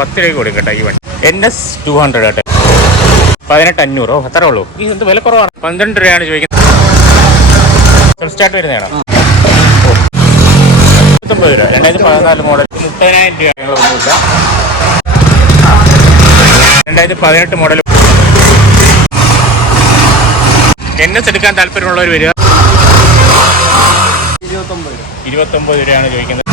പത്ത് രൂപ കൊടുക്കും കേട്ടോ ഈ വണ്ടി. എൻ എസ് ടു ഹൺഡ്രഡ് കേട്ടോ പതിനെട്ട് അഞ്ഞൂറോ അത്രേ ഉള്ളൂ. ഈ എന്ത് വില കുറവാണ്? പന്ത്രണ്ട് രൂപയാണ് ചോദിക്കുന്നത്. സ്റ്റാർട്ട് വരുന്നതാണോ. ഇരുപത്തൊമ്പത് രൂപ. രണ്ടായിരത്തി പതിനാല് മോഡൽ മുപ്പതിനായിരം രൂപ രണ്ടായിരത്തി പതിനെട്ട് മോഡൽ എൻ എസ് എടുക്കാൻ താല്പര്യമുള്ളവർ വരിക. ഇരുപത്തൊമ്പത് രൂപ. ഇരുപത്തൊമ്പത് രൂപയാണ് ചോദിക്കുന്നത്.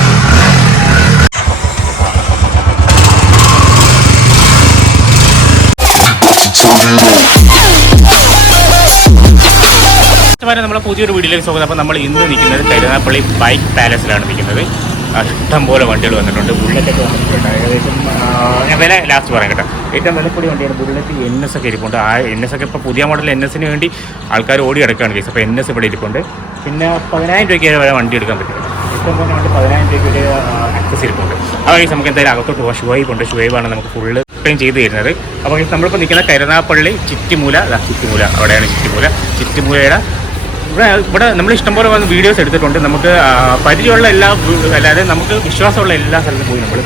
നമ്മളെ പുതിയൊരു വീഡിയോയിലേക്ക് സ്വാഗതം. അപ്പോൾ നമ്മൾ ഇന്ന് നിൽക്കുന്നത് കരുനാപ്പള്ളി ബൈക്ക് പാലസിലാണ് നിൽക്കുന്നത്. ഇഷ്ടംപോലെ വണ്ടികൾ വന്നിട്ടുണ്ട്. ബുള്ളറ്റൊക്കെ വന്നിട്ടുണ്ട്. ഏകദേശം ഞാൻ വില ലാസ്റ്റ് പറയാം കേട്ടോ. ഏറ്റവും വിലപ്പൊടി വണ്ടിയാണ് ബുള്ളറ്റ് എൻ എസ് ഒക്കെ ഇരിപ്പുണ്ട്. ആ എൻ എസ് ഒക്കെ ഇപ്പോൾ പുതിയ മോഡൽ എൻ എസിന് വേണ്ടി ആൾക്കാർ ഓടി കിടക്കുകയാണ് കേസ്. അപ്പോൾ എൻ എസ് ഇവിടെ ഇരിപ്പുണ്ട്. പിന്നെ പതിനായിരം രൂപയ്ക്ക് വരെ വണ്ടി എടുക്കാൻ പറ്റും ഏറ്റവും കുറഞ്ഞ വണ്ടി പതിനായിരം രൂപയ്ക്ക് ഒരു ആക്സസ് ഇരിപ്പുണ്ട്. ആ നമുക്ക് എന്തായാലും അകത്തോട്ട് പോകാം. ഷുവൈബ് ഉണ്ട്. ഷുവൈബാണ് നമുക്ക് ഫുള്ള് എക്സ്പ്ലെയിൻ ചെയ്തു തരുന്നത്. അപ്പോൾ നമ്മളിപ്പോൾ നിൽക്കുന്ന കരുനാപ്പള്ളി ചിറ്റിമൂല അല്ല ചിറ്റിമൂല അവിടെയാണ് ചിറ്റിമൂല. ചിറ്റിമൂലയുടെ ഇവിടെ ഇവിടെ നമ്മൾ ഇഷ്ടംപോലെ വന്ന് വീഡിയോസ് എടുത്തിട്ടുണ്ട്. നമുക്ക് പരിചയമുള്ള എല്ലാ അല്ലാതെ നമുക്ക് വിശ്വാസമുള്ള എല്ലാ സ്ഥലത്തും പോയി നമ്മൾ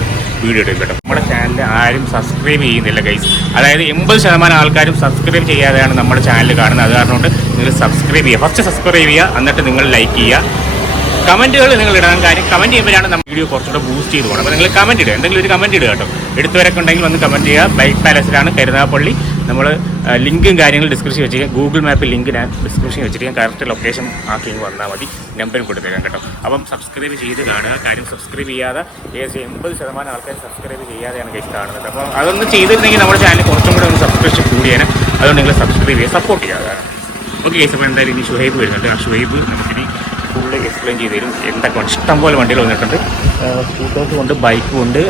വീഡിയോ എടുക്കും കേട്ടോ. നമ്മുടെ ചാനൽ ആരും സബ്സ്ക്രൈബ് ചെയ്യുന്നില്ല ഗൈസ് അതായത് എൺപത് ശതമാനം ആൾക്കാരും സബ്സ്ക്രൈബ് ചെയ്യാതെയാണ് നമ്മുടെ ചാനൽ കാണുന്നത്. അത് കാരണം കൊണ്ട് നിങ്ങൾ സബ്സ്ക്രൈബ് ചെയ്യുക. ഫസ്റ്റ് സബ്സ്ക്രൈബ് ചെയ്യുക എന്നിട്ട് നിങ്ങൾ ലൈക്ക് ചെയ്യുക. കമന്റുകൾ നിങ്ങൾ ഇടാൻ കാര്യം കമന്റ് ചെയ്യുമ്പോഴാണ് നമ്മൾ വീഡിയോ കുറച്ചുകൂടെ ബൂസ്റ്റ് ചെയ്ത് പോകണം അപ്പോൾ നിങ്ങൾ കമന്റ് ഇടുക. എന്തെങ്കിലും ഒരു കമന്റ് ഇടുക കേട്ടോ. എടുത്തവരൊക്കെ ഉണ്ടെങ്കിൽ വന്ന് കമന്റ് ചെയ്യുക. ബൈക്ക് പാലസിലാണ് കരുനാഗപ്പള്ളി. നമ്മൾ ലിങ്കും കാര്യങ്ങളും ഡിസ്ക്രിപ്ഷൻ വെച്ചിരിക്കുക ഗൂഗിൾ മാപ്പിൽ ലിങ്ക് ഞാൻ ഡിസ്ക്രിപ്ഷൻ വെച്ചിരിക്കാം. കറക്റ്റ് ലൊക്കേഷൻ ആക്കി വന്നാൽ മതി. നമ്പറും കൊടുത്തേക്കാം കേട്ടോ. അപ്പം സബ്സ്ക്രൈബ് ചെയ്ത് കാണുക. കാര്യം സബ്സ്ക്രൈബ് ചെയ്യാതെ ഏകദേശം എൺപത് ശതമാനം ആൾക്കാർ സബ്സ്ക്രൈബ് ചെയ്യാതെയാണ് കേസ് കാണുന്നത്. അപ്പോൾ അതൊന്ന് ചെയ്തിരുന്നെങ്കിൽ നമ്മുടെ ചാനൽ കുറച്ചും കൂടെ ഒന്ന് സബ്സ്ക്രിപ്ഷൻ കൂടിയാണ് അതുകൊണ്ട് നിങ്ങൾ സബ്സ്ക്രൈബ് ചെയ്യുക സപ്പോർട്ട് ചെയ്യുക. ഓക്കെ കേസ് അപ്പോൾ എന്തായാലും ഇനി ഷുഹൈബ് വരുന്നുണ്ട്. ആ ഷുഹൈബ് നമുക്കിനി ഫുള്ള് എക്സ്പ്ലെയിൻ ചെയ്ത് തരും എന്തൊക്കെ ഇഷ്ടം പോലെ വണ്ടികൾ വന്നിട്ടുണ്ട്. സ്കൂട്ടേഴ്സും ഉണ്ട് ബൈക്കും ഉണ്ട്.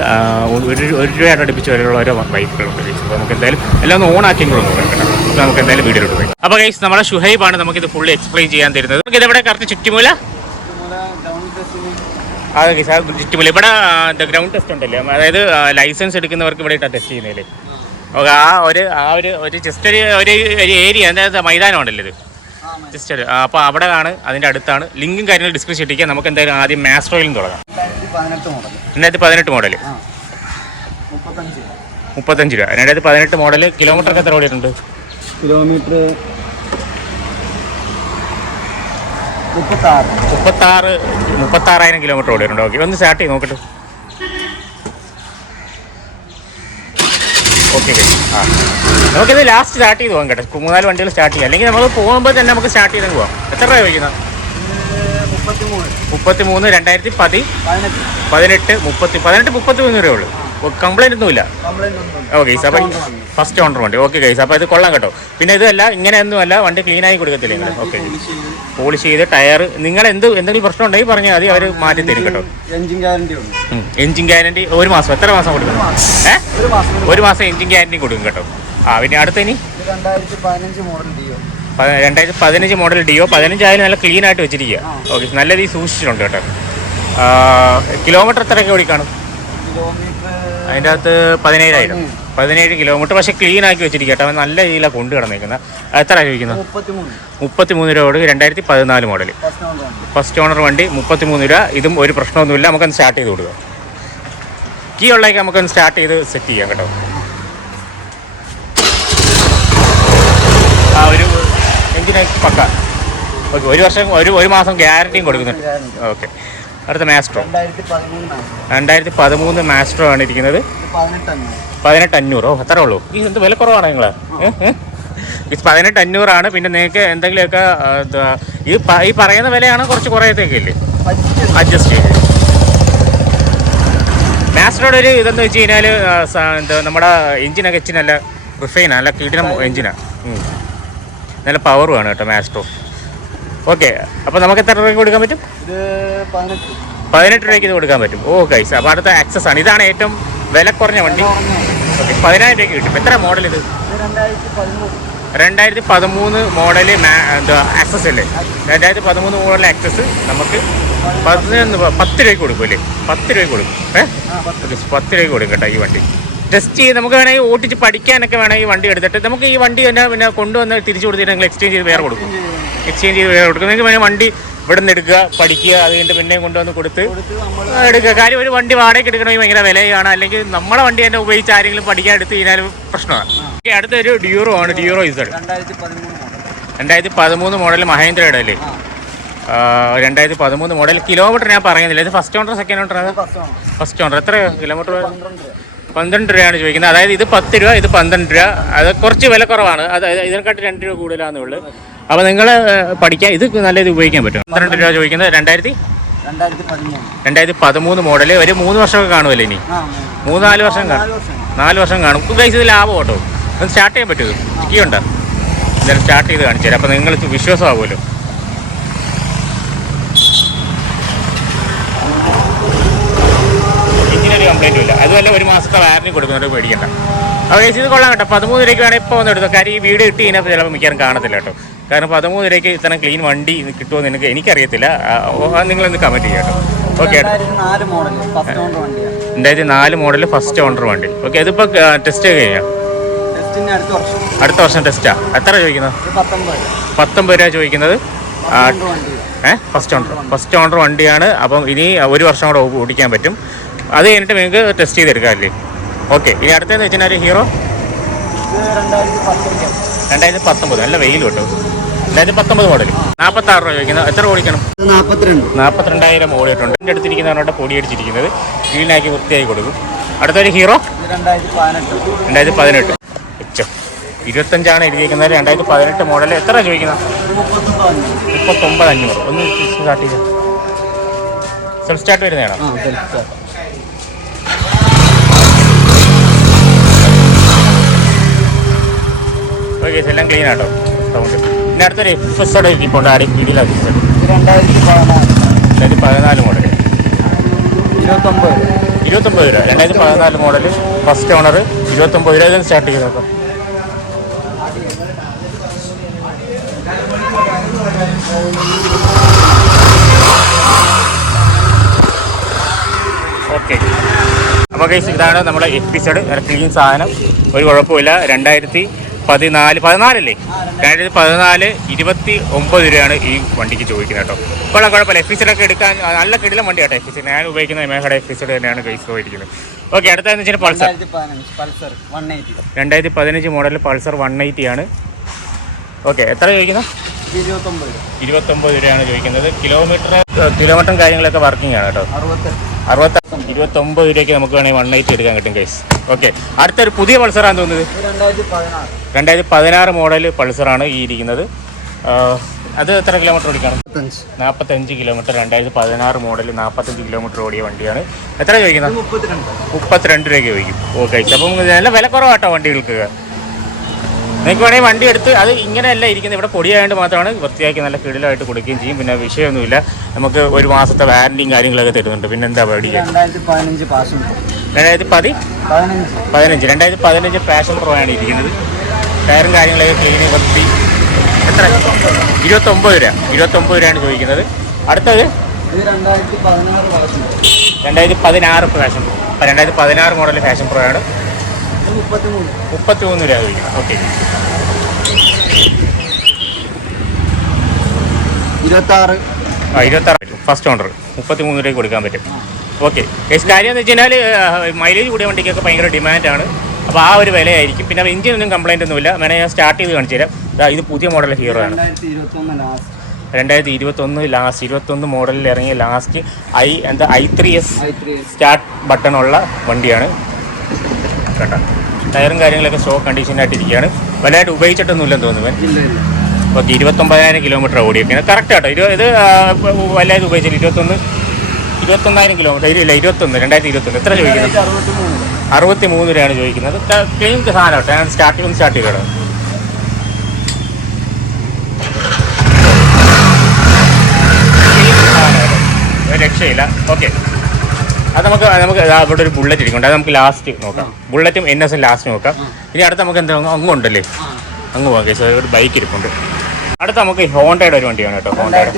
ഒരു ഒരു രൂപയായിട്ട് അടുപ്പിച്ച് വരെയുള്ള ഓരോ ബൈക്കുകളുണ്ട്. അപ്പോൾ നമുക്ക് എന്തായാലും എല്ലാം ഒന്ന് ഓൺ ആക്കിയും കൂടെ നോക്കാം അപ്പോൾ നമുക്ക് എന്തായാലും വീഡിയോ പോയി. അപ്പോൾ ഗൈസ് നമ്മുടെ ഷുഹൈബാണ് നമുക്കിത് ഫുള്ള് എക്സ്പ്ലെയിൻ ചെയ്യാൻ തരുന്നത്. നമുക്ക് ഇതെവിടെ കറക്റ്റ് ചുറ്റുമൂല? അതെ ഗൈസ് ആ ചുറ്റുമൂല. ഇവിടെ ഗ്രൗണ്ട് ടെസ്റ്റ് ഉണ്ടല്ലേ? അതായത് ലൈസൻസ് എടുക്കുന്നവർക്ക് ഇവിടെ ടെസ്റ്റ് ചെയ്യുന്നതിൽ ഓക്കെ ആ ഒരു ആ ഒരു ഒരു ജസ്റ്റ് ഒരു ഒരു ഏരിയ അതായത് ഉണ്ടല്ലോ ഇത്. ജസ്റ്റ് അപ്പൊ അപ്പോൾ ആണ് അതിന്റെ അടുത്താണ്. ലിങ്കും കാര്യങ്ങളും ഡിസ്കസ് ഇട്ടിരിക്കുക നമുക്ക് എന്തായാലും ആദ്യം മാസ്ട്രോയിലും തുടങ്ങാം. രണ്ടായിരത്തി പതിനെട്ട് മോഡൽ മുപ്പത്തഞ്ച് രൂപ. രണ്ടായിരത്തി പതിനെട്ട് മോഡൽ കിലോമീറ്റർ ഒക്കെ എത്ര ഓടിയിട്ടുണ്ട്? കിലോമീറ്റർ മുപ്പത്താറ്. മുപ്പത്താറായിരം കിലോമീറ്റർ ഓടിയിട്ടുണ്ട്. ഓക്കെ ഒന്ന് സ്റ്റാർട്ട് ചെയ്ത് നോക്കട്ടെ. ഓക്കെ ആ. നമുക്കിത് ലാസ്റ്റ് സ്റ്റാർട്ട് ചെയ്ത് പോകാം കേട്ടോ. മൂന്നാൽ വണ്ടികൾ സ്റ്റാർട്ട് ചെയ്യാം. അല്ലെങ്കിൽ നമ്മൾ പോകുമ്പോൾ തന്നെ നമുക്ക് സ്റ്റാർട്ട് ചെയ്ത് പോകാം എത്ര രൂപ വയ്ക്കുന്നത് മുപ്പത്തി മൂന്ന് രണ്ടായിരത്തി പതി പതിനെട്ട് മുപ്പത്തി പതിനെട്ട് മുപ്പത്തി മൂന്ന് രൂപയേ ഉള്ളൂ. കംപ്ലൈന്റ് ഒന്നുമില്ല. ഒന്നും ഓക്കെ ഗൈസ് അപ്പം ഫസ്റ്റ് ഓണർ വണ്ടി. ഓക്കെ ഗൈസ് അപ്പോൾ ഇത് കൊള്ളാം കേട്ടോ. പിന്നെ ഇതല്ല ഇങ്ങനെയൊന്നും അല്ല വണ്ടി ക്ലീൻ ആയി കൊടുക്കത്തില്ല നിങ്ങൾ ഓക്കെ പോളിഷ് ചെയ്ത്. ടയർ നിങ്ങൾ എന്ത് എന്തെങ്കിലും പ്രശ്നം ഉണ്ടെങ്കിൽ പറഞ്ഞാൽ മതി അവർ മാറ്റി തരും കേട്ടോ. എഞ്ചിൻ ഗ്യാരണ്ടി എഞ്ചിൻ ഗ്യാരണ്ടി ഒരു മാസം. എത്ര മാസം കൊടുക്കണം? ഏഹ് ഒരു മാസം. എഞ്ചിൻ ഗ്യാരണ്ടി കൊടുക്കും കേട്ടോ. ആ പിന്നെ അടുത്ത ഇനി രണ്ടായിരത്തി പതിനഞ്ച് മോഡൽ ഡിയോ. രണ്ടായിരത്തി പതിനഞ്ച് മോഡൽ ഡിയോ. പതിനഞ്ചായാലും നല്ല ക്ലീൻ ആയിട്ട് വെച്ചിരിക്കുക ഓക്കെ നല്ല രീതി സൂക്ഷിച്ചിട്ടുണ്ട് കേട്ടോ. കിലോമീറ്റർ എത്രയൊക്കെ ഓടിക്കാണും അതിന്റെ അകത്ത് പതിനേഴായിരം. പതിനേഴ്. കിലോമീറ്റർ പക്ഷേ ക്ലീൻ ആക്കി വെച്ചിരിക്കുക കേട്ടോ. നല്ല രീതിയിലാണ് കൊണ്ടു കിടന്നേക്കുന്നത് എത്ര ചോദിക്കുന്നത് മുപ്പത്തിമൂന്ന്. മുപ്പത്തി മൂന്ന് രൂപ കൊടുക്കും രണ്ടായിരത്തി പതിനാല് മോഡൽ ഫസ്റ്റ് ഓണർ വണ്ടി മുപ്പത്തി മൂന്ന് രൂപ. ഇതും ഒരു പ്രശ്നമൊന്നുമില്ല. നമുക്കൊന്ന് സ്റ്റാർട്ട് ചെയ്ത് കൊടുക്കാം. കീ ഉള്ളതൊക്കെ നമുക്കൊന്ന് സ്റ്റാർട്ട് ചെയ്ത് സെറ്റ് ചെയ്യാം കേട്ടോ. ആ ഒരു എഞ്ചിന് പക്ക. ഓക്കെ ഒരു വർഷം ഒരു ഒരു മാസം ഗ്യാരണ്ടിയും കൊടുക്കുന്നുണ്ട്. ഓക്കെ. അടുത്ത മാസ്ട്രോ. രണ്ടായിരത്തി പതിമൂന്ന് മാസ്ട്രോ ആണ് ഇരിക്കുന്നത്. പതിനെട്ട് അഞ്ഞൂറ് അത്ര ഉള്ളൂ. ഈ എന്ത് വില കുറവാണ് നിങ്ങൾ പതിനെട്ട് അഞ്ഞൂറാണ് പിന്നെ നിങ്ങൾക്ക് എന്തെങ്കിലുമൊക്കെ ഈ ഈ പറയുന്ന വിലയാണ് കുറച്ച് കുറയത്തേക്കില്ലേ ഇല്ലേ? അഡ്ജസ്റ്റ് ചെയ്ത്. മാസ്റ്ററുടെ ഒരു ഇതെന്ന് വെച്ച് കഴിഞ്ഞാൽ എന്താ നമ്മുടെ എഞ്ചിനൊക്കെ ഇച്ചിരി നല്ല റിഫൈനാണ് നല്ല കീടിനം എഞ്ചിനാണ് നല്ല പവർ വേണം കേട്ടോ മാസ്ട്രോ ഓക്കെ അപ്പോൾ നമുക്ക് എത്ര രൂപയ്ക്ക് കൊടുക്കാൻ പറ്റും? പതിനെട്ട്. രൂപയ്ക്ക് ഇത് കൊടുക്കാൻ പറ്റും. ഓ കൈസ് അപ്പോൾ അടുത്ത ആക്സസ് ആണ്. ഇതാണ് ഏറ്റവും വില കുറഞ്ഞ വണ്ടി. ഓക്കെ പതിനായിരം രൂപയ്ക്ക് കിട്ടും. എത്ര മോഡൽ ഇത്? രണ്ടായിരത്തി പതിമൂന്ന്. മോഡൽ എന്താ ആക്സസ് അല്ലേ? രണ്ടായിരത്തി പതിമൂന്ന് മോഡൽ ആക്സസ് നമുക്ക് പതിനൊന്ന് പത്ത് രൂപയ്ക്ക് കൊടുക്കും അല്ലേ? പത്ത് രൂപയ്ക്ക് കൊടുക്കും. ഏ? പത്ത്. പത്ത് രൂപയ്ക്ക് കൊടുക്കും കേട്ടോ ഈ വണ്ടി. ടെസ്റ്റ് ചെയ്ത് നമുക്ക് വേണമെങ്കിൽ ഓട്ടിച്ച് പഠിക്കാനൊക്കെ വേണമെങ്കിൽ വണ്ടി എടുത്തിട്ട് നമുക്ക് ഈ വണ്ടി തന്നെ പിന്നെ കൊണ്ടുവന്ന് തിരിച്ചു കൊടുത്തിട്ട് നിങ്ങൾ എക്സ്ചേഞ്ച് ചെയ്ത് വേറെ കൊടുക്കും. എക്സ്ചേഞ്ച് ചെയ്ത് വേറെ കൊടുക്കും. നിങ്ങൾക്ക് വേണമെങ്കിൽ വണ്ടി ഇവിടെ നിന്ന് എടുക്കുക പഠിക്കുക അത് കഴിഞ്ഞിട്ട് പിന്നെയും കൊണ്ടുവന്ന് കൊടുത്ത് എടുക്കുക. കാര്യം ഒരു വണ്ടി വാടകയ്ക്ക് എടുക്കണമെങ്കിൽ ഭയങ്കര വിലയാണ്. അല്ലെങ്കിൽ നമ്മളെ വണ്ടി തന്നെ ഉപയോഗിച്ച് ആരെങ്കിലും പഠിക്കാൻ എടുത്ത് കഴിഞ്ഞാൽ പ്രശ്നമാണ്. ഓക്കെ അടുത്തൊരു ഡ്യൂറോ ആണ് ഡ്യൂറോ ഇസഡ് രണ്ടായിരത്തി പതിമൂന്ന് മോഡൽ മഹേന്ദ്രയുടെ അല്ലേ? രണ്ടായിരത്തി പതിമൂന്ന് മോഡൽ കിലോമീറ്റർ ഞാൻ പറയുന്നില്ല. ഇത് first owner second owner first owner എത്ര കിലോമീറ്റർ പന്ത്രണ്ട് രൂപ പന്ത്രണ്ട് രൂപയാണ് ചോദിക്കുന്നത്. അതായത് ഇത് പത്ത് രൂപ ഇത് പന്ത്രണ്ട് രൂപ. അത് കുറച്ച് വില കുറവാണ്. അതായത് ഇതിനെക്കാട്ടി രണ്ട് രൂപ കൂടുതലാണെന്നേ ഉള്ളൂ. അപ്പോൾ നിങ്ങൾ പഠിക്കാൻ ഇത് നല്ല ഇത് ഉപയോഗിക്കാൻ പറ്റും പന്ത്രണ്ട് രൂപ ചോദിക്കുന്നത് രണ്ടായിരത്തി രണ്ടായിരത്തി പതിമൂന്ന്. മോഡൽ ഒരു മൂന്ന് വർഷമൊക്കെ കാണുമല്ലോ ഇനി? മൂന്ന്. നാല് വർഷം കാണും. നാല് വർഷം കാണും. ഗൈസ് ഇത് ലാഭം കേട്ടോ. ഒന്ന് സ്റ്റാർട്ട് ചെയ്യാൻ പറ്റുമോ? കീ ഉണ്ടോ? എന്തായാലും സ്റ്റാർട്ട് ചെയ്ത് കാണിച്ചു തരാം. അപ്പോൾ നിങ്ങൾ വിശ്വാസമാകുമല്ലോ കംപ്ലൈന്റും ഇല്ല. അതുമല്ല ഒരു മാസത്തെ വാറണ്ടി കൊടുക്കുന്നുണ്ട് പേടിക്കണ്ട. അപ്പോൾ ചേച്ചി ഇത് കൊള്ളാം കേട്ടോ. പതിമൂന്ന് രൂപയ്ക്ക് വേണേൽ ഇപ്പോൾ ഒന്ന് എടുത്തോ. കാര്യം ഈ വീട് കിട്ടി ഇതിനകത്ത് ചിലപ്പോൾ മിക്കവാറും കാണത്തില്ല കേട്ടോ. കാരണം പതിമൂന്ന് രൂപയ്ക്ക് ഇത്ര ക്ലീൻ വണ്ടി കിട്ടുമോ എന്ന് എനിക്ക് എനിക്കറിയത്തില്ല. നിങ്ങളൊന്ന് കമന്റ് ചെയ്യാം കേട്ടോ. ഓക്കെ രണ്ടായിരത്തി നാല് മോഡൽ ഫസ്റ്റ് ഓണർ വണ്ടി. ഓക്കെ അതിപ്പോൾ ടെസ്റ്റ് കഴിഞ്ഞാൽ അടുത്ത വർഷം. ടെസ്റ്റാ എത്ര ചോദിക്കുന്നത്? പത്തൊമ്പത്. രൂപ ചോദിക്കുന്നത്? ഏഹ് ഫസ്റ്റ് ഓണർ ഫസ്റ്റ് ഓണർ വണ്ടിയാണ്. അപ്പം ഇനി ഒരു വർഷം കൂടെ ഓടിക്കാൻ പറ്റും. അത് കഴിഞ്ഞിട്ട് നിങ്ങൾക്ക് ടെസ്റ്റ് ചെയ്തെടുക്കാം അല്ലേ ഓക്കെ ഇനി അടുത്തതെന്ന് വെച്ചാൽ ഹീറോ രണ്ടായിരത്തി പത്തൊമ്പത്. നല്ല വെയിൽ കേട്ടോ. രണ്ടായിരത്തി പത്തൊമ്പത് മോഡൽ നാൽപ്പത്തി ആറ് രൂപ ചോദിക്കുന്നത് എത്ര ഓടിക്കണം നാൽപ്പത്തിരണ്ട് നാൽപ്പത്തിരണ്ടായിരം ഓടിയിട്ടുണ്ട് എന്റെ അടുത്തിരിക്കുന്നവരുടെ പൊടിയടിച്ചിരിക്കുന്നത് ക്ലീനാക്കി വൃത്തിയായി കൊടുക്കും. അടുത്തൊരു ഹീറോ രണ്ടായിരത്തി പതിനെട്ട്. ഉച്ച ഇരുപത്തഞ്ചാണ് എഴുതിയിരിക്കുന്നത്. രണ്ടായിരത്തി പതിനെട്ട് മോഡൽ എത്ര ചോദിക്കുന്നത് മുപ്പത്തൊമ്പത് അഞ്ഞൂറ്. ഒന്ന് സ്റ്റാർട്ട് ചെയ്യാം. സെൽഫ് സ്റ്റാർട്ട് വരുന്നതാണോ ആ സെൽഫ് ഓക്കെ എല്ലാം ക്ലീൻ ആട്ടോ. സൗണ്ട് പിന്നെ അടുത്തൊരു എപ്പിസോഡ് ഇപ്പോൾ ആടി പിടിയിൽ രണ്ടായിരത്തി പതിനാല്. മോഡൽ ഇരുപത്തൊമ്പത്. ഇരുപത്തൊമ്പത് രൂപ. രണ്ടായിരത്തി പതിനാല് മോഡൽ ഫസ്റ്റ് ഓണർ ഇരുപത്തൊമ്പത് രൂപ സ്റ്റാർട്ട് ഓക്കെ അപ്പോൾ ഗൈസ് ഇതാണ് നമ്മുടെ എപ്പിസോഡ് ക്ലീൻ സാധനം. ഒരു കുഴപ്പമില്ല രണ്ടായിരത്തി പതിനാല് പതിനാലല്ലേ? രണ്ടായിരത്തി പതിനാല് ഇരുപത്തി ഒമ്പത് രൂപയാണ് ഈ വണ്ടിക്ക് ചോദിക്കുന്നത് കേട്ടോ. ഇപ്പോൾ കുഴപ്പമില്ല എപ്പിസോഡൊക്കെ എടുക്കാൻ നല്ല കിടിലം വണ്ടി കേട്ടോ എപ്പിസോഡ് ഞാൻ ഉപയോഗിക്കുന്ന മേഘയുടെ എപ്പിസോഡ് തന്നെയാണ് ഗൈസ് പോയിരിക്കുന്നത് ഓക്കെ അടുത്തതെന്ന് വെച്ചാൽ പൾസർ പൾസർ രണ്ടായിരത്തി പതിനഞ്ച് മോഡൽ പൾസർ വൺ എയ്റ്റി ആണ്. ഓക്കെ എത്ര ചോദിക്കുന്നത് ഇരുപത്തൊമ്പത്. രൂപ ഇരുപത്തൊമ്പത് രൂപയാണ് ചോദിക്കുന്നത്. കിലോമീറ്റർ കിലോമീറ്ററും കാര്യങ്ങളൊക്കെ വർക്കിംഗ് ആണ് കേട്ടോ. അറുപത്തെട്ട്. അറുപത്തി ഇരുപത്തൊമ്പത് രൂപയ്ക്ക് നമുക്ക് വേണമെങ്കിൽ വൺ എയ്റ്റി എടുക്കാൻ കിട്ടും കേസ് ഓക്കെ അടുത്തൊരു പുതിയ പൾസറാണ് തോന്നുന്നത്? രണ്ടായിരത്തി പതിനാറ് മോഡൽ പൾസറാണ് ഈ ഇരിക്കുന്നത്. അത് എത്ര കിലോമീറ്റർ ഓടിക്കണം? നാൽപ്പത്തഞ്ച് കിലോമീറ്റർ രണ്ടായിരത്തി പതിനാറ് മോഡൽ നാൽപ്പത്തഞ്ച് കിലോമീറ്റർ ഓടിയ വണ്ടിയാണ്. എത്ര ചോദിക്കുന്നത്? മുപ്പത്തിരണ്ട്. രൂപയ്ക്ക് ചോദിക്കും. ഓക്കെ അപ്പം നല്ല വില കുറവാട്ടോ വണ്ടികൾക്ക്. നിങ്ങൾക്ക് വേണമെങ്കിൽ വണ്ടി എടുത്ത് അത് ഇങ്ങനെയല്ല ഇരിക്കുന്നത്. ഇവിടെ പൊടിയായതുകൊണ്ട് മാത്രമാണ് വൃത്തിയാക്കി നല്ല കിടിലായിട്ട് കൊടുക്കുകയും ചെയ്യും. പിന്നെ വിഷയമൊന്നുമില്ല. നമുക്ക് ഒരു മാസത്തെ വാറണ്ടിയും കാര്യങ്ങളൊക്കെ തരുന്നുണ്ട്. പിന്നെ എന്താ പേടി രണ്ടായിരത്തി പതി പതിനഞ്ച്. രണ്ടായിരത്തി പതിനഞ്ച് പാഷൻ പ്രോ ആണ് ഇരിക്കുന്നത്. ടയറും കാര്യങ്ങളൊക്കെ ക്ലീൻ വൃത്തി. എത്ര? ഇരുപത്തൊമ്പത് രൂപ. ഇരുപത്തൊമ്പത് രൂപയാണ് ചോദിക്കുന്നത്. അടുത്തത്? രണ്ടായിരത്തി പതിനാറ് രണ്ടായിരത്തി പതിനാറ് ഫാഷൻ പ്രോ രണ്ടായിരത്തി പതിനാറ് മോഡൽ ഫാഷൻ പ്രോ ആണ്. ഇത് മുപ്പത്തിമൂന്ന്. മുപ്പത്തി മൂന്ന് രൂപ കഴിക്കണം ഓക്കെ. ഇരുപത്താറ്. ആ ഇരുപത്താറ് ഫസ്റ്റ് ഓണർ മുപ്പത്തി മൂന്ന് രൂപയ്ക്ക് കൊടുക്കാൻ പറ്റും. ഓക്കെ. കാര്യം എന്ന് വെച്ച് കഴിഞ്ഞാൽ മൈലേജ് കൂടിയ വണ്ടിക്കൊക്കെ ഭയങ്കര ഡിമാൻഡാണ് അപ്പോൾ ആ ഒരു വിലയായിരിക്കും. പിന്നെ എഞ്ചിൻ ഒന്നും കംപ്ലൈന്റ് ഒന്നുമില്ല വേണേൽ ഞാൻ സ്റ്റാർട്ട് ചെയ്ത് കാണിച്ചു തരാം. ഇത് പുതിയ മോഡൽ ഹീറോ ആണ്. രണ്ടായിരത്തി ഇരുപത്തൊന്ന് ലാസ്റ്റ് ഇരുപത്തൊന്ന് മോഡലിൽ ഇറങ്ങിയ ലാസ്റ്റ് ഐ എന്താ ഐ ത്രീ എസ് സ്റ്റാർട്ട് ബട്ടണുള്ള വണ്ടിയാണ്. കേട്ടോ ടയറും കാര്യങ്ങളൊക്കെ സ്റ്റോക്ക് കണ്ടീഷനായിട്ടിരിക്കുകയാണ് വലുതായിട്ട് ഉപയോഗിച്ചിട്ടൊന്നുമില്ലെന്ന് തോന്നുന്നു ഓക്കെ ഇരുപത്തൊമ്പതിനായിരം കിലോമീറ്റർ ഓടിയൊക്കെയാണ് കറക്റ്റ് ആട്ടോ. ഇരുപത് ഇത് വലുതായിട്ട് ഉപയോഗിച്ചില്ല ഇരുപത്തൊന്ന് ഇരുപത്തൊന്നായിരം കിലോമീറ്റർ ഇല്ല ഇരുപത്തൊന്ന് രണ്ടായിരത്തി ഇരുപത്തൊന്ന് എത്ര ചോദിക്കുന്നത്? അറുപത്തി മൂന്ന് രൂപയാണ് ചോദിക്കുന്നത്. ക്ലെയിം സാധനം കേട്ടോ. ഞാൻ സ്റ്റാർട്ടിംഗ് ഒന്ന് സ്റ്റാർട്ട് ചെയ്തോ രക്ഷയില്ല. ഓക്കെ. അത് നമുക്ക് നമുക്ക് അവിടെ ഒരു ബുള്ളറ്റ് ഇരിക്കുന്നുണ്ട്. അത് നമുക്ക് ലാസ്റ്റ് നോക്കാം. ബുള്ളറ്റും എൻ എസും ലാസ്റ്റ് നോക്കാം. ഇനി അടുത്ത നമുക്ക് എന്താ അങ്ങ് ഉണ്ടല്ലേ? അങ്ങ് പോകാം. കേസ് ഒരു ബൈക്ക് ഇരിപ്പുണ്ട്. അടുത്ത നമുക്ക് ഹോണ്ടയുടെ ഒരു വണ്ടിയാണ് കേട്ടോ ഹോണ്ടയുടെ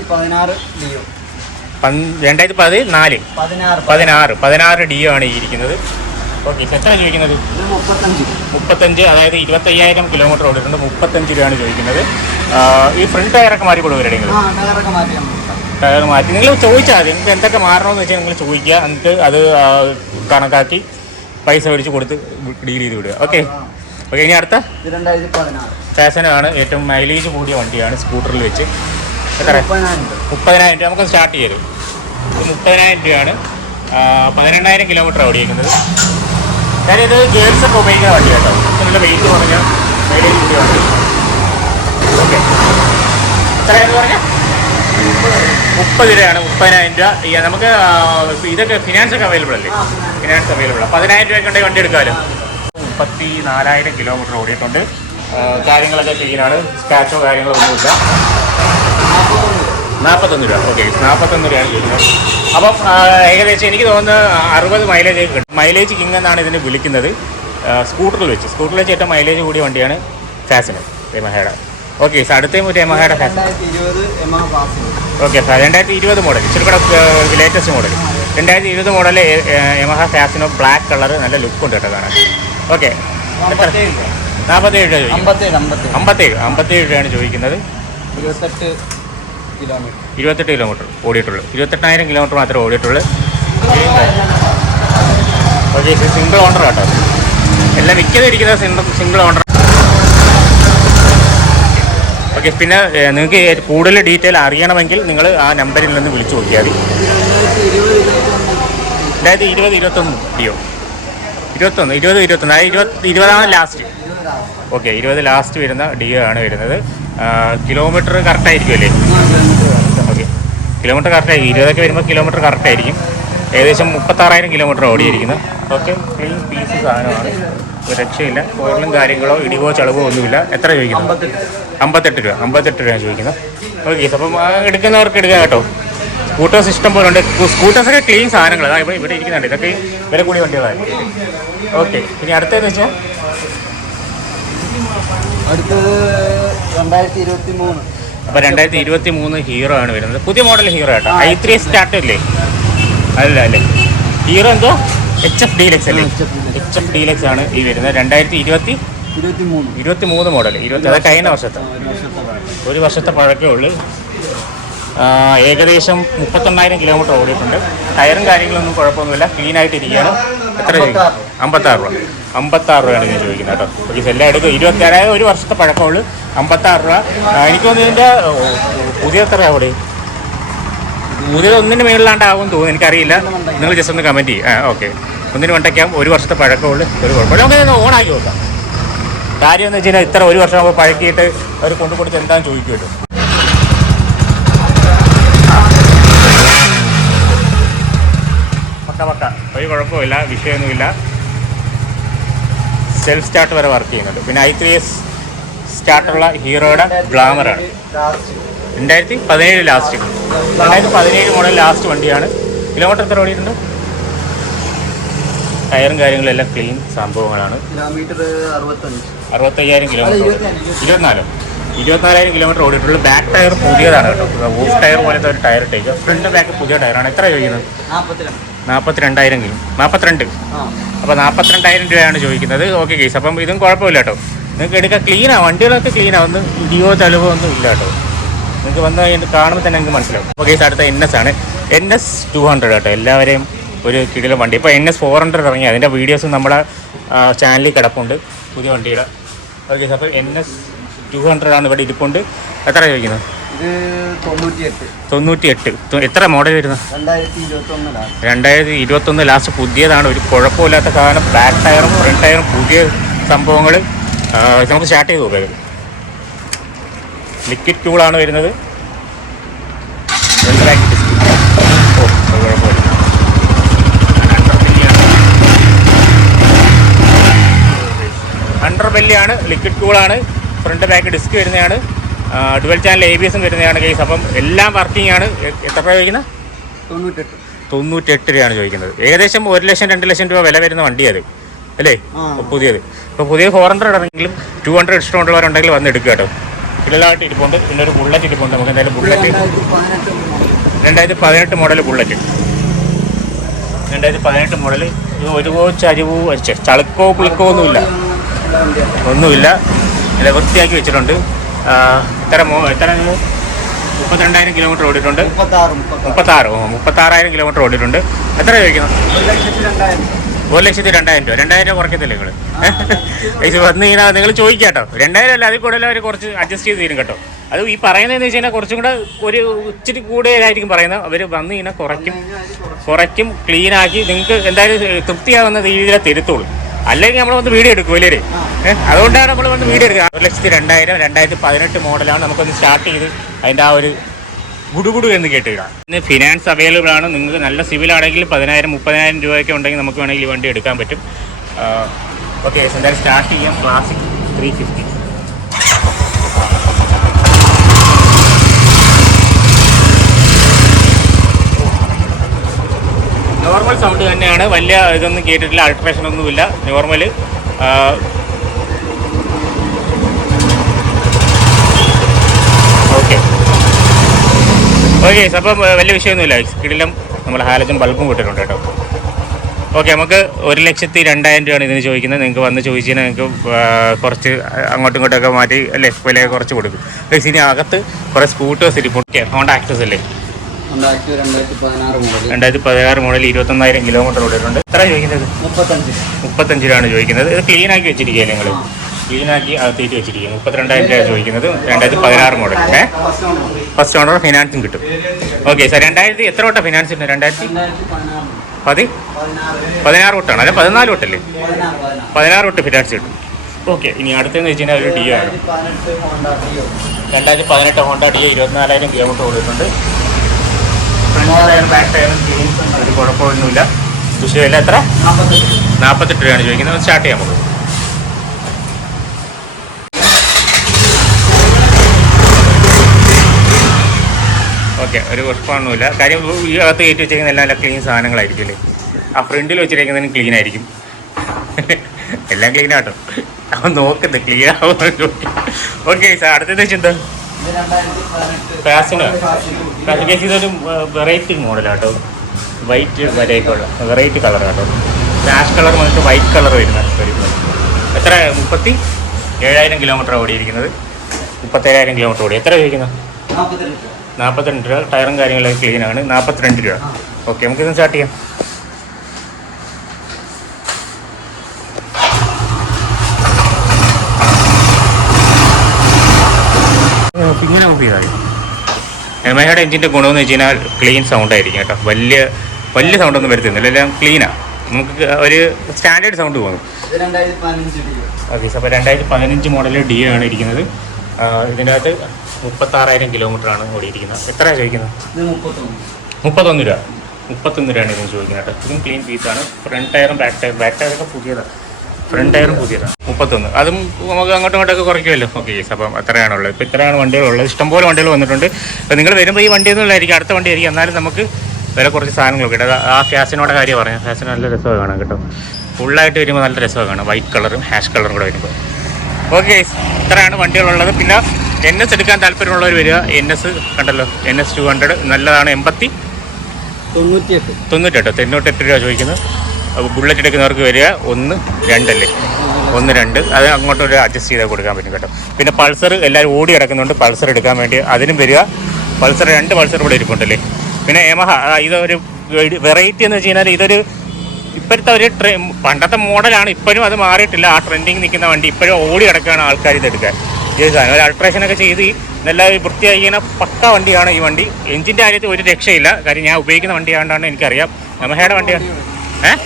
രണ്ടായിരത്തി പതിനാല് പതിനാറ്. പതിനാറ്. ഡിയോ ആണ് ഈ ഇരിക്കുന്നത്. ഓക്കെ എത്ര ചോദിക്കുന്നത്? മുപ്പത്തഞ്ച്. അതായത് ഇരുപത്തയ്യായിരം കിലോമീറ്റർ ഓടിയിട്ടുണ്ട്. മുപ്പത്തഞ്ച് രൂപയാണ് ചോദിക്കുന്നത്. ഈ ഫ്രണ്ട് ടയറൊക്കെ മാറ്റി കൊടുക്കും ടയർ മാറ്റി. നിങ്ങൾ ചോദിച്ചാൽ മതി. നിങ്ങൾക്ക് എന്തൊക്കെ മാറണമെന്ന് വെച്ചാൽ നിങ്ങൾ ചോദിക്കുക. എന്നിട്ട് അത് കണക്കാക്കി പൈസ മേടിച്ച് കൊടുത്ത് ഡീൽ ചെയ്ത് വിടുക. ഓക്കെ ഓക്കെ ഇനി അടുത്ത? ഫാഷനാണ് ഏറ്റവും മൈലേജ് കൂടിയ വണ്ടിയാണ് സ്കൂട്ടറിൽ വെച്ച്. എത്ര? മുപ്പതിനായിരം രൂപ. നമുക്ക് സ്റ്റാർട്ട് ചെയ്തു മുപ്പതിനായിരം രൂപയാണ്. പതിനെണ്ണായിരം കിലോമീറ്റർ ഓടിയേക്കുന്നത്. ഞാനിത് ഇത് ഗേൾസ് ഒക്കെ ഉപയോഗിക്കുന്ന വണ്ടി കേട്ടോ. നല്ല വെയിറ്റ് കുറഞ്ഞ മൈലേജ് കൂടിയ വണ്ടി. ഓക്കെ എത്രയാണെന്ന് പറഞ്ഞാൽ മുപ്പത് രൂപയാണ് മുപ്പതിനായിരം രൂപ. ഈ നമുക്ക് ഇതൊക്കെ ഫിനാൻസ് ഒക്കെ അവൈലബിൾ അല്ലേ? ഫിനാൻസ് അവൈലബിൾ പതിനായിരം രൂപയ്ക്ക് ഉണ്ടെങ്കിൽ വണ്ടി എടുക്കാമല്ലോ. മുപ്പത്തി നാലായിരം കിലോമീറ്റർ ഓടിയിട്ടുണ്ട് കാര്യങ്ങളൊക്കെ ക്ലീനാണ് സ്ക്രാച്ചോ കാര്യങ്ങളോ ഒന്നുമില്ല. നാൽപ്പത്തൊന്ന് രൂപ. ഓക്കെ നാൽപ്പത്തൊന്ന് രൂപയാണ് ചെയ്യുന്നത്. അപ്പം ഏകദേശം എനിക്ക് തോന്നുന്നത് അറുപത് മൈലേജ് കിട്ടും. മൈലേജ് കിങ് എന്നാണ് ഇതിനെ വിളിക്കുന്നത്. സ്കൂട്ടറിൽ വെച്ച്. സ്കൂട്ടറിൽ വെച്ച് ഏറ്റവും മൈലേജ് കൂടിയ വണ്ടിയാണ് ഫാസിന് യമഹയുടെ ഓക്കെ സാർ അടുത്ത ഒരു യമഹയുടെ ഫാഷൻ രണ്ടായിരത്തി ഇരുപത് എം ഹയുടെ പാസ് ഓക്കെ സാർ രണ്ടായിരത്തി ഇരുപത് മോഡൽ ഇച്ചിരി കൂടെ ലേറ്റസ്റ്റ് മോഡൽ രണ്ടായിരത്തി ഇരുപത് model Yamaha Fascino black colour നല്ല ലുക്ക് ഉണ്ട് കേട്ടോ കാണാൻ. ഓക്കെ നാൽപ്പത്തേഴ് രൂപ. അമ്പത്തേഴ് അമ്പത്തേഴ്. രൂപയാണ് ചോദിക്കുന്നത്. ഇരുപത്തെട്ട് കിലോമീറ്റർ ഇരുപത്തെട്ട് കിലോമീറ്റർ ഓടിയിട്ടുള്ളൂ. ഇരുപത്തെട്ടായിരം കിലോമീറ്റർ മാത്രമേ ഓടിയിട്ടുള്ളൂ. ഓക്കെ സിംഗിൾ ഓണർ കേട്ടോ എല്ലാം മിക്കതിരിക്കുന്നത് സിംഗിൾ ഓണർ ഓക്കെ പിന്നെ നിങ്ങൾക്ക് കൂടുതൽ ഡീറ്റെയിൽ അറിയണമെങ്കിൽ നിങ്ങൾ ആ നമ്പറിൽ നിന്ന് വിളിച്ചു നോക്കിയാൽ മതി. അതായത് ഇരുപത് ഇരുപത്തൊന്ന് ഡിയോ. ഇരുപത്തൊന്ന് ഇരുപത് ഇരുപത്തൊന്ന് അതായത് ഇരുപത് ഇരുപതാണ് ലാസ്റ്റ് ഓക്കെ ഇരുപത് ലാസ്റ്റ് വരുന്ന ഡിയോ ആണ് വരുന്നത്. കിലോമീറ്റർ കറക്റ്റ് ആയിരിക്കും അല്ലേ? ഓക്കെ കിലോമീറ്റർ കറക്റ്റ് ആയിരിക്കും. ഇരുപതൊക്കെ വരുമ്പോൾ കിലോമീറ്റർ കറക്റ്റ് ആയിരിക്കും. ഏകദേശം മുപ്പത്താറായിരം കിലോമീറ്റർ ഓടിയിരിക്കുന്നത്. ഓക്കെ ക്ലീൻ പീസ് സാധനമാണ്. ഒരു രക്ഷയില്ല ഓയിലും കാര്യങ്ങളോ ഇടിവോ ചളവോ ഒന്നുമില്ല. എത്ര ചോദിക്കുന്നു? അമ്പത്തെട്ട്. രൂപ. അമ്പത്തെട്ട് രൂപ ചോദിക്കുന്നത്. ഓക്കെ അപ്പം എടുക്കുന്നവർക്ക് എടുക്കുക കേട്ടോ. സ്കൂട്ടേഴ്സ് ഇഷ്ടം പോലെ ഉണ്ട്. സ്കൂട്ടേഴ്സൊക്കെ ക്ലീൻ സാധനങ്ങൾ. അതാ ഇവിടെ ഇവിടെ ഇരിക്കുന്നുണ്ട്. ഇതൊക്കെ വില കൂടിയ വണ്ടികളാണ്. ഓക്കെ ഇനി അടുത്തതെന്ന് വെച്ചാൽ അടുത്തത് രണ്ടായിരത്തി ഇരുപത്തി മൂന്ന് അപ്പോൾ രണ്ടായിരത്തി ഇരുപത്തി മൂന്ന് ഹീറോ ആണ് വരുന്നത്. പുതിയ മോഡൽ ഹീറോ ആട്ടോ ഐ ത്രീ സ്റ്റാർട്ട് അല്ലേ അല്ല അല്ലേ? ഹീറോ എന്തോ? എച്ച് എഫ് ഡീലക്സ് അല്ലേ? എച്ച് എഫ് ഡീലക്സ് ആണ് ഈ വരുന്നത്. രണ്ടായിരത്തി ഇരുപത്തി ഇരുപത്തി മൂന്ന് മോഡൽ ഇരുപത്തി അത് കഴിഞ്ഞ വർഷത്തെ. ഒരു വർഷത്തെ പഴക്കേ. ഉള്ളൂ. ഏകദേശം മുപ്പത്തൊന്നായിരം കിലോമീറ്റർ ഓടിയിട്ടുണ്ട്. ടയറും കാര്യങ്ങളൊന്നും കുഴപ്പമൊന്നുമില്ല. ക്ലീൻ ആയിട്ട് ഇരിക്കുകയാണ്. എത്ര അമ്പത്താറ് രൂപ. അമ്പത്താറ് രൂപയാണ് ഞാൻ ചോദിക്കുന്നത് കേട്ടോ. ഓക്കെ എല്ലാം എടുക്കും ഇരുപത്തി അതായത് ഒരു വർഷത്തെ പഴക്കമുള്ളൂ. അമ്പത്താറ് രൂപ. എനിക്ക് തോന്നുന്നു ഇതിന്റെ പുതിയ എത്ര അവിടെ? പുതിയത് ഒന്നിന് മേളിലാണ്ടാവും തോന്നുന്നു. എനിക്കറിയില്ല. നിങ്ങൾ ജസ്റ്റ് ഒന്ന് കമന്റ് ചെയ്യും. ആ ഓക്കെ ഒന്നിന് വണ്ടയ്ക്കാം ഒരു വർഷത്തെ പഴക്കമുള്ളൂ. ഒരു കുഴപ്പമില്ല. നമുക്ക് ഇത് ഓണാക്കി നോക്കാം. കാര്യം എന്ന് വെച്ച് കഴിഞ്ഞാൽ ഇത്ര ഒരു വർഷം ആകുമ്പോൾ പഴക്കിയിട്ട് അവർ കൊണ്ടു കൊടുത്ത് എന്താണെന്ന് ചോദിക്കുമല്ലോ പക്ക പക്ക. ഒരു കുഴപ്പമില്ല. വിഷയമൊന്നുമില്ല. സെൽഫ് സ്റ്റാർട്ട് വരെ വർക്ക് ചെയ്യുന്നുണ്ട്. പിന്നെ ഐ ത്രീ എസ് സ്റ്റാർട്ടുള്ള ഹീറോയുടെ ഗ്ലാമറാണ് രണ്ടായിരത്തി പതിനേഴ് ലാസ്റ്റ് രണ്ടായിരത്തി പതിനേഴ് മോഡൽ ലാസ്റ്റ് വണ്ടിയാണ്. കിലോമീറ്റർ എത്ര ഓടിയിട്ടുണ്ട്? ടയറും കാര്യങ്ങളും എല്ലാം ക്ലീൻ സംഭവങ്ങളാണ്. അറുപത്തയ്യായിരം കിലോമീറ്റർ ഇരുപത്തിനാലോ. ഇരുപത്തിനാല്? ഇരുപത്തിനാലായിരം കിലോമീറ്റർ ഓടിയിട്ടുള്ളൂ. ബാക്ക് ടയർ പുതിയതാണ് കേട്ടോ. ഓഫ് ടയർ പോലത്തെ ഒരു ടയർ ഇട്ടേക്ക് ഫ്രണ്ട് ബാക്ക് പുതിയ ടയറാണ് എത്ര ചോദിക്കുന്നത്? നാൽപ്പത്തിരണ്ട് നാൽപ്പത്തിരണ്ടായിരം കിലോ നാൽപ്പത്തിരണ്ട് അപ്പോൾ നാൽപ്പത്തിരണ്ടായിരം രൂപയാണ് ചോദിക്കുന്നത്. ഓക്കെ കേസ് അപ്പം ഇതും കുഴപ്പമില്ല കേട്ടോ. നിങ്ങൾക്ക് എടുക്കാൻ ക്ലീനാണ് വണ്ടികളൊക്കെ ക്ലീനാണ് ഒന്ന് ഇടിയോ തലവോ ഒന്നും ഇല്ല കേട്ടോ. നിങ്ങൾക്ക് വന്ന് കഴിഞ്ഞിട്ട് കാണുമ്പോൾ തന്നെ നിങ്ങൾക്ക് മനസ്സിലാവും. അപ്പോൾ കേസ് അടുത്ത എൻ എസ് ആണ്. എൻ എസ് ടു ഹൺഡ്രഡ് കേട്ടോ. എല്ലാവരെയും ഒരു കിടിലം വണ്ടി. ഇപ്പോൾ എൻ എസ് ഫോർ ഹൺഡ്രഡ് ഇറങ്ങി. അതിന്റെ വീഡിയോസ് നമ്മുടെ ചാനലിൽ കിടപ്പുണ്ട്. പുതിയ വണ്ടിയുടെ. ഓക്കെ അപ്പോൾ എൻ എസ് ടു ഹൺഡ്രഡ് ആണ് ഇവിടെ ഇരിപ്പുണ്ട്. എത്ര ചോദിക്കുന്നത് തൊണ്ണൂറ്റി എട്ട് എത്ര മോഡൽ വരുന്നത് രണ്ടായിരത്തി ഇരുപത്തൊന്ന് ലാസ്റ്റ് രണ്ടായിരത്തി ഇരുപത്തൊന്ന് ലാസ്റ്റ് പുതിയതാണ്. ഒരു കുഴപ്പമില്ലാത്ത കാരണം ബാക്ക് ടയറും ഫ്രണ്ട് ടയറും പുതിയ സംഭവങ്ങൾ നമുക്ക് സ്റ്റാർട്ട് ചെയ്ത് നോക്കാം. ലിക്വിഡ് ടൂളാണ് വരുന്നത്. ഓ കുഴപ്പമില്ല. അണ്ടർ ബെല്ലിയാണ് ലിക്വിഡ് കൂളാണ് ഫ്രണ്ട് ബാക്ക് ഡിസ്ക് വരുന്നതാണ് ഡുവൽ ചാനൽ എ ബി എസും വരുന്നതാണ് കേസ് അപ്പം എല്ലാം വർക്കിംഗ് ആണ്. എത്ര രൂപ ചോദിക്കുന്നത് തൊണ്ണൂറ്റെട്ട്. തൊണ്ണൂറ്റെട്ട് രൂപയാണ് ചോദിക്കുന്നത്. ഏകദേശം ഒരു ലക്ഷം രണ്ട് ലക്ഷം രൂപ വില വരുന്ന വണ്ടി അത്. അല്ലേ. പുതിയത്. ഇപ്പോൾ പുതിയ ഫോർ ഹൺഡ്രഡ് ആണെങ്കിലും ടു ഹൺഡ്രഡ് ഇഷ്ടമുള്ളവരുണ്ടെങ്കിൽ വന്ന് എടുക്കുക കേട്ടോ. കിടലായിട്ട് ഇരിപ്പുണ്ട്. പിന്നെ ഒരു ബുള്ളറ്റ് ഇരിപ്പുണ്ട് നമുക്ക് എന്തായാലും ബുള്ളറ്റ് രണ്ടായിരത്തി പതിനെട്ട് മോഡൽ ബുള്ളറ്റ് രണ്ടായിരത്തി പതിനെട്ട് മോഡൽ ഇത് ഒരു ചരിവോ വെച്ച് ചളുക്കോ പുളിക്കോ ഒന്നുമില്ല. ഒന്നുമില്ല. നല്ല വൃത്തിയാക്കി വെച്ചിട്ടുണ്ട്. ഇത്ര എത്ര മോ എത്ര മുപ്പത്തിരണ്ടായിരം കിലോമീറ്റർ ഓടിയിട്ടുണ്ട്. മുപ്പത്താറ് മുപ്പത്താറ്. മുപ്പത്താറായിരം കിലോമീറ്റർ ഓടിയിട്ടുണ്ട്. എത്ര ചോദിക്കുന്നത് ഒരു ലക്ഷത്തി രണ്ടായിരം രൂപ. രണ്ടായിരം രൂപ കുറയ്ക്കത്തില്ല നിങ്ങൾ ഇത് വന്ന് കഴിഞ്ഞാൽ നിങ്ങൾ ചോദിക്കാട്ടോ. രണ്ടായിരം അല്ല അതിൽ കൂടുതൽ അവർ കുറച്ച് അഡ്ജസ്റ്റ് ചെയ്ത് തരും കേട്ടോ. അത് ഈ പറയുന്നതെന്ന് വെച്ച് കഴിഞ്ഞാൽ കുറച്ചും കൂടെ ഒരു ഇച്ചിരി കൂടുതലായിരിക്കും പറയുന്നത്. അവർ വന്ന് കഴിഞ്ഞാൽ കുറയ്ക്കും. കുറയ്ക്കും ക്ലീൻ ആക്കി നിങ്ങൾക്ക് എന്തായാലും തൃപ്തിയാവുന്ന രീതിയിലേ തരുത്തുള്ളൂ. അല്ലെങ്കിൽ നമ്മൾ വന്ന് വീഡിയോ എടുക്കും അല്ലേ അതുകൊണ്ടാണ് നമ്മൾ വന്ന് വീഡിയോ എടുക്കുക. ഒരു ലക്ഷത്തി രണ്ടായിരം രണ്ടായിരത്തി പതിനെട്ട് മോഡലാണ് നമുക്കൊന്ന് സ്റ്റാർട്ട് ചെയ്ത് അതിന്റെ ആ ഒരു ഗുഡുഗുഡു എന്ന് കേട്ടിടാം പിന്നെ ഫിനാൻസ് അവൈലബിൾ ആണ്. നിങ്ങൾക്ക് നല്ല സിവിൽ ആണെങ്കിൽ പതിനായിരം മുപ്പതിനായിരം രൂപയൊക്കെ ഉണ്ടെങ്കിൽ നമുക്ക് വേണമെങ്കിൽ വണ്ടി എടുക്കാൻ പറ്റും. ഓക്കെ എന്തായാലും സ്റ്റാർട്ട് ചെയ്യാം. Classic three fifty normal sound തന്നെയാണ്. വലിയ ഇതൊന്നും കേട്ടിട്ടില്ല അൾട്രേഷൻ ഒന്നുമില്ല. നോർമൽ ഓക്കെ ഓക്കെ അപ്പം വലിയ വിഷയമൊന്നുമില്ല. സ്പീഡിലും നമ്മൾ ഹാലജൻ ബൾബും കിട്ടിയിട്ടുണ്ട് കേട്ടോ. ഓക്കെ നമുക്ക് ഒരു ലക്ഷത്തി രണ്ടായിരം രൂപയാണ് ഇതിന് ചോദിക്കുന്നത്. നിങ്ങൾക്ക് വന്ന് ചോദിച്ചു കഴിഞ്ഞാൽ നിങ്ങൾക്ക് കുറച്ച് അങ്ങോട്ടും ഇങ്ങോട്ടൊക്കെ മാറ്റി അല്ലേ വില കുറച്ച് കൊടുക്കും. പക്ഷേ ഇനി അകത്ത് കുറേ സ്കൂട്ടേഴ്സ് ഇരിപ്പുണ്ട്. ഹോണ്ട ആക്സസ് അല്ലേ? രണ്ടായിരത്തി പതിനാറ് മുതൽ മോഡൽ ഇരുപത്തൊന്നായിരം കിലോമീറ്റർ ഓടിയിട്ടുണ്ട്. എത്ര ചോദിക്കുന്നത്? മുപ്പത്തഞ്ച്. മുപ്പത്തഞ്ച് രൂപയാണ് ചോദിക്കുന്നത്. ഇത് ക്ലീൻ ആക്കി വെച്ചിരിക്കുക നിങ്ങൾ ക്ലീൻ ആക്കി അകത്തേക്ക് വെച്ചിരിക്കുക മുപ്പത്തിരണ്ടായിരം രൂപ ചോദിക്കുന്നത്. രണ്ടായിരത്തി പതിനാറ് മോഡൽ ഏ? ഫസ്റ്റ് ഓണർ ഫിനാൻസും കിട്ടും. ഓക്കെ സാർ രണ്ടായിരത്തി എത്ര വട്ടം ഫിനാൻസ് ഉണ്ട് രണ്ടായിരത്തി പതി പതിനാറ് വട്ടാണ്. അല്ലെ പതിനാല് വട്ടല്ലേ? പതിനാറ് വട്ട് ഫിനാൻസ് കിട്ടും. ഓക്കെ ഇനി അടുത്തെന്ന് വെച്ച് കഴിഞ്ഞാൽ ഒരു ഡിയോ ആണ്. രണ്ടായിരത്തി പതിനെട്ട് ഹോണ്ട ഡിയോ ഇരുപത്തിനാലായിരം കിലോമീറ്റർ ഓടിയിട്ടുണ്ട്. ഒരു കുഴപ്പമൊന്നുമില്ല. വിഷയമില്ല എത്ര? നാൽപ്പത്തെട്ട് രൂപയാണ് ചോദിക്കുന്നത്. സ്റ്റാർട്ട് ചെയ്യാൻ നമുക്ക് ഓക്കെ ഒരു കുഴപ്പമൊന്നുമില്ല കാര്യം ഈ അകത്ത് കയറ്റി വെച്ചിരിക്കുന്ന എല്ലാം ക്ലീൻ സാധനങ്ങളായിരിക്കും അല്ലേ? ആ ഫ്രണ്ടിൽ വെച്ചിരിക്കുന്നതിന് ക്ലീൻ ആയിരിക്കും. എല്ലാം ക്ലീൻ ആട്ടോ. അവൻ നോക്കുന്നത് ക്ലീൻ ആവുന്നു ഓക്കെ സാർ അടുത്തത് വെച്ചെന്താ ഫാസിനോ വെറൈറ്റി മോഡലാട്ടോ വൈറ്റ് വരെയൊക്കെയുള്ള വെറൈറ്റി കളർ കേട്ടോ കളർ വന്നിട്ട് വൈറ്റ് കളർ വരുന്ന ഒരു എത്ര? മുപ്പത്തി ഏഴായിരം കിലോമീറ്റർ ഓടിയിരിക്കുന്നത്. മുപ്പത്തേഴായിരം കിലോമീറ്റർ ഓടി. എത്ര ചോദിക്കുന്നത് നാൽപ്പത്തിരണ്ട് രൂപ. ടയറും കാര്യങ്ങളൊക്കെ ക്ലീൻ ആണ്. നാൽപ്പത്തിരണ്ട് രൂപ. ഓക്കെ നമുക്കിത് സ്റ്റാർട്ട് ചെയ്യാം. ഇങ്ങനെ ഓഫ് ചെയ്താൽ എമഹയുടെ എഞ്ചിന്റെ ഗുണമെന്ന് വെച്ച് കഴിഞ്ഞാൽ ക്ലീൻ സൗണ്ട് ആയിരിക്കും കേട്ടോ. വലിയ വലിയ സൗണ്ടൊന്നും വരുത്തുന്നില്ല എല്ലാം ക്ലീനാണ് നമുക്ക് ഒരു സ്റ്റാൻഡേർഡ് സൗണ്ട് പോകുന്നു ഓക്കെ അപ്പോൾ രണ്ടായിരത്തി പതിനഞ്ച് മോഡൽ ഡി ആണ് ഇരിക്കുന്നത്. ഇതിന്റെ അകത്ത് മുപ്പത്താറായിരം കിലോമീറ്റർ ആണ് ഓടിയിരിക്കുന്നത്. എത്രയാണ് ചോദിക്കുന്നത്? മുപ്പത്തൊന്ന്. രൂപ. മുപ്പത്തൊന്ന് രൂപയാണ് ഇതിന് ചോദിക്കുന്നത് കേട്ടോ. ഇതും ക്ലീൻ പീസാണ് ഫ്രണ്ട് ടയറും ബാക്ക് ടയർ ബാക്ക് ടയറൊക്കെ പുതിയതാണ് ഫ്രണ്ട് ടയറും പുതിയതാണ് മുപ്പത്തൊന്ന്. അതും നമുക്ക് അങ്ങോട്ടും ഇങ്ങോട്ടൊക്കെ കുറയ്ക്കുമല്ലോ. ഓക്കെ യെസ് അപ്പം അത്രയാണുള്ളത് ഇപ്പോൾ ഇത്രയാണ് വണ്ടികളുള്ളത് ഇഷ്ടംപോലെ വണ്ടികൾ വന്നിട്ടുണ്ട്. അപ്പോൾ നിങ്ങൾ വരുമ്പോൾ ഈ വണ്ടിയൊന്നുമില്ലായിരിക്കും അടുത്ത വണ്ടി ആയിരിക്കും. എന്നാലും നമുക്ക് വില കുറച്ച് സാധനങ്ങളൊക്കെ ഉണ്ട്. അത് ആ ഫാസിനോടെ കാര്യം പറയാം. ഫാസിന് നല്ല രസമാണ് കാണാം കേട്ടോ. ഫുള്ളായിട്ട് വരുമ്പോൾ നല്ല രസമാണ് കാണാം വൈറ്റ് കളറും ഹാഷ് കളറും കൂടെ വരുമ്പോൾ. ഓക്കെ ഇത്രയാണ് വണ്ടികളുള്ളത്. പിന്നെ എൻ എസ് എടുക്കാൻ താല്പര്യമുള്ളവർ വരിക. എൻ എസ് കണ്ടല്ലോ. എൻ എസ് ടു ഹൺഡ്രഡ് നല്ലതാണ്. എൺപത്തി തൊണ്ണൂറ്റിയെട്ട്. തൊണ്ണൂറ്റെട്ടോ തൊണ്ണൂറ്റെട്ട് രൂപ ചോദിക്കുന്നത് അപ്പോൾ ബുള്ളറ്റ് എടുക്കുന്നവർക്ക് വരിക. ഒന്ന് രണ്ടല്ലേ ഒന്ന് രണ്ട്. അത് അങ്ങോട്ട് ഒരു അഡ്ജസ്റ്റ് ചെയ്താൽ കൊടുക്കാൻ പറ്റും കേട്ടോ. പിന്നെ പൾസർ എല്ലാവരും ഓടി കിടക്കുന്നുണ്ട് പൾസർ എടുക്കാൻ വേണ്ടി അതിനും വരിക. പൾസർ രണ്ട് പൾസർ ഇവിടെ ഇരിപ്പുണ്ടല്ലേ? പിന്നെ എമഹ ഇതൊരു വെറൈറ്റി എന്ന് വെച്ച് കഴിഞ്ഞാൽ ഇതൊരു ഇപ്പോഴത്തെ ഒരു ട്രെ പണ്ടത്തെ മോഡലാണ് ഇപ്പോഴും അത് മാറിയിട്ടില്ല. ആ ട്രെൻഡിങ് നിൽക്കുന്ന വണ്ടി ഇപ്പോഴും ഓടി കിടക്കുകയാണ് ആൾക്കാർ ഇത് എടുക്കാൻ. സാധനം. ഒരു അൾട്രേഷനൊക്കെ ചെയ്ത് ഈ നല്ല വൃത്തിയായി ഇങ്ങനെ പക്ക വണ്ടിയാണ് ഈ വണ്ടി. എഞ്ചിന്റെ കാര്യത്തിൽ ഒരു രക്ഷയില്ല. കാര്യം ഞാൻ ഉപയോഗിക്കുന്ന വണ്ടി ആയതുകൊണ്ടാണ് എനിക്കറിയാം. യമഹയുടെ വണ്ടിയാണ് ഏഹ്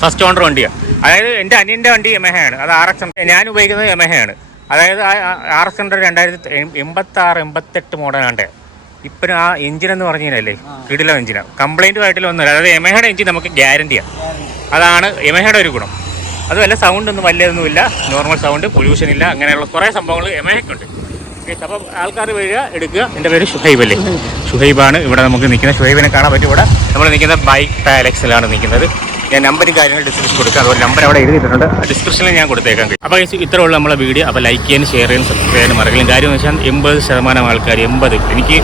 ഫസ്റ്റ് ഓണർ വണ്ടിയാണ് അതായത് എന്റെ അനിയന്റെ വണ്ടി യമഹയാണ് അത് ആർ എക്സ് ഞാൻ ഉപയോഗിക്കുന്നത് യമഹയാണ് അതായത് ആർ എക്സ് ഹൺഡ്രഡ് രണ്ടായിരത്തി എൺപത്തി ആറ് എൺപത്തെട്ട് മോഡലാണ്ട് ഇപ്പോഴും ആ എഞ്ചിൻ എന്ന് പറഞ്ഞു കഴിഞ്ഞാലേ കിടിലോ എഞ്ചിനാണ് കംപ്ലൈന്റും ആയിട്ടില്ല ഒന്നുമില്ല. അതായത് യമഹയുടെ എഞ്ചിൻ നമുക്ക് ഗ്യാരണ്ടിയാണ് അതാണ് യമഹയുടെ ഒരു ഗുണം. അതുമല്ല സൗണ്ട് ഒന്നും വലിയതൊന്നുമില്ല. നോർമൽ സൗണ്ട് പൊല്യൂഷൻ ഇല്ല. അങ്ങനെയുള്ള കുറേ സംഭവങ്ങൾ യമഹയ്ക്കുണ്ട് Yes, അപ്പം ആൾക്കാർ വരിക എടുക്കുക. എന്റെ പേര് ഷുഹൈബ് അല്ലേ? ഷുഹൈബാണ്. ഇവിടെ നമുക്ക് നിൽക്കുന്നത് ഷുഹൈബിനെ കാണാൻ പറ്റും ഇവിടെ. നമ്മൾ നിൽക്കുന്ന ബൈക്ക് പാലക്സിലാണ് നിൽക്കുന്നത്. ഞാൻ നമ്പറും കാര്യങ്ങൾ ഡിസ്ക്രിപ്ഷൻ കൊടുക്കുക അതുപോലെ നമ്പർ അവിടെ എഴുതിയിട്ടുണ്ട് ഡിസ്ക്രിപ്ഷനിൽ ഞാൻ കൊടുത്തേക്കാം. അപ്പോൾ ഇത്രേ ഉള്ളൂ നമ്മളെ വീഡിയോ. അപ്പോൾ ലൈക്ക് ചെയ്യാനും ഷെയർ ചെയ്യാനും സബ്സ്ക്രൈബ് ചെയ്യാനും മറക്കില്ല. കാര്യം എന്ന് വെച്ചാൽ എൺപത് ശതമാനം ആൾക്കാർ എൺപത് എനിക്ക്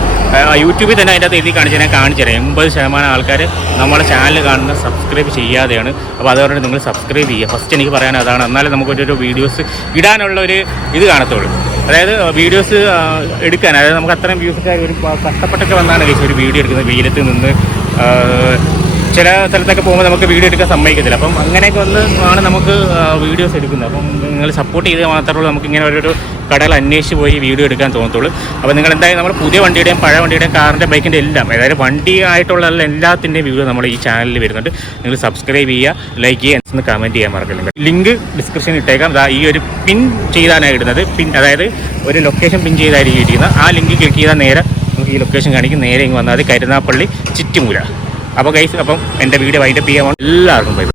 യൂട്യൂബിൽ തന്നെ അതിന്റെ അകത്ത് എഴുതി കാണിച്ച് ഞാൻ കാണിച്ചു തരാം. എൺപത് ശതമാനം ആൾക്കാർ നമ്മുടെ ചാനൽ കാണുന്ന സബ്സ്ക്രൈബ് ചെയ്യാതെയാണ്. അപ്പോൾ അതുകൊണ്ട് നിങ്ങൾ സബ്സ്ക്രൈബ് ചെയ്യുക. ഫസ്റ്റ് എനിക്ക് പറയാൻ അതാണ്. എന്നാലേ നമുക്കൊരു വീഡിയോസ് ഇടാനുള്ള ഒരു ഇത് കാണത്തുള്ളൂ. അതായത് വീഡിയോസ് എടുക്കാൻ. അതായത് നമുക്ക് അത്രയും വ്യൂസൊക്കെ ഒരു കഷ്ടപ്പെട്ടൊക്കെ വന്നാണ് ഒരു വീഡിയോ എടുക്കുന്നത്. വെയിലത്ത് നിന്ന് ചില സ്ഥലത്തൊക്കെ പോകുമ്പോൾ നമുക്ക് വീഡിയോ എടുക്കാൻ സമ്മതിക്കത്തില്ല. അപ്പം അങ്ങനെയൊക്കെ വന്ന് ആണ് നമുക്ക് വീഡിയോസ് എടുക്കുന്നത്. അപ്പം നിങ്ങൾ സപ്പോർട്ട് ചെയ്ത് മാത്രമേ ഉള്ളൂ നമുക്ക് ഇങ്ങനെ ഒരു കടകൾ അന്വേഷിച്ച് പോയി വീഡിയോ എടുക്കാൻ തോന്നത്തുള്ളൂ. അപ്പോൾ നിങ്ങൾ എന്തായാലും നമ്മൾ പുതിയ വണ്ടിയുടെയും പഴയ വണ്ടിയുടെയും കാറിന്റെ ബൈക്കിന്റെ എല്ലാം അതായത് വണ്ടി ആയിട്ടുള്ള എല്ലാത്തിന്റെയും വീഡിയോ നമ്മൾ ഈ ചാനലിൽ വരുന്നുണ്ട്. നിങ്ങൾ സബ്സ്ക്രൈബ് ചെയ്യുക ലൈക്ക് ചെയ്യുക എന്ന് കമന്റ് ചെയ്യാൻ മറക്കില്ല. ലിങ്ക് ഡിസ്ക്രിപ്ഷനിൽ ഇട്ടേക്കാം. ഈ ഒരു പിൻ ചെയ്താനാണ് ഇടുന്നത്. പിൻ അതായത് ഒരു ലൊക്കേഷൻ പിൻ ചെയ്തായിരിക്കും ഇരിക്കുന്നത്. ആ ലിങ്ക് ക്ലിക്ക് ചെയ്താൽ നേരെ നമുക്ക് ഈ ലൊക്കേഷൻ കാണിക്കും. നേരെ ഇങ്ങ് വന്നാൽ കരുനാപ്പള്ളി ചിറ്റുമൂല. അപ്പോൾ ഗൈസ് അപ്പം എന്റെ വീഡിയോ വൈൻഡപ്പ് ചെയ്യാൻ എല്ലാവർക്കും ബൈ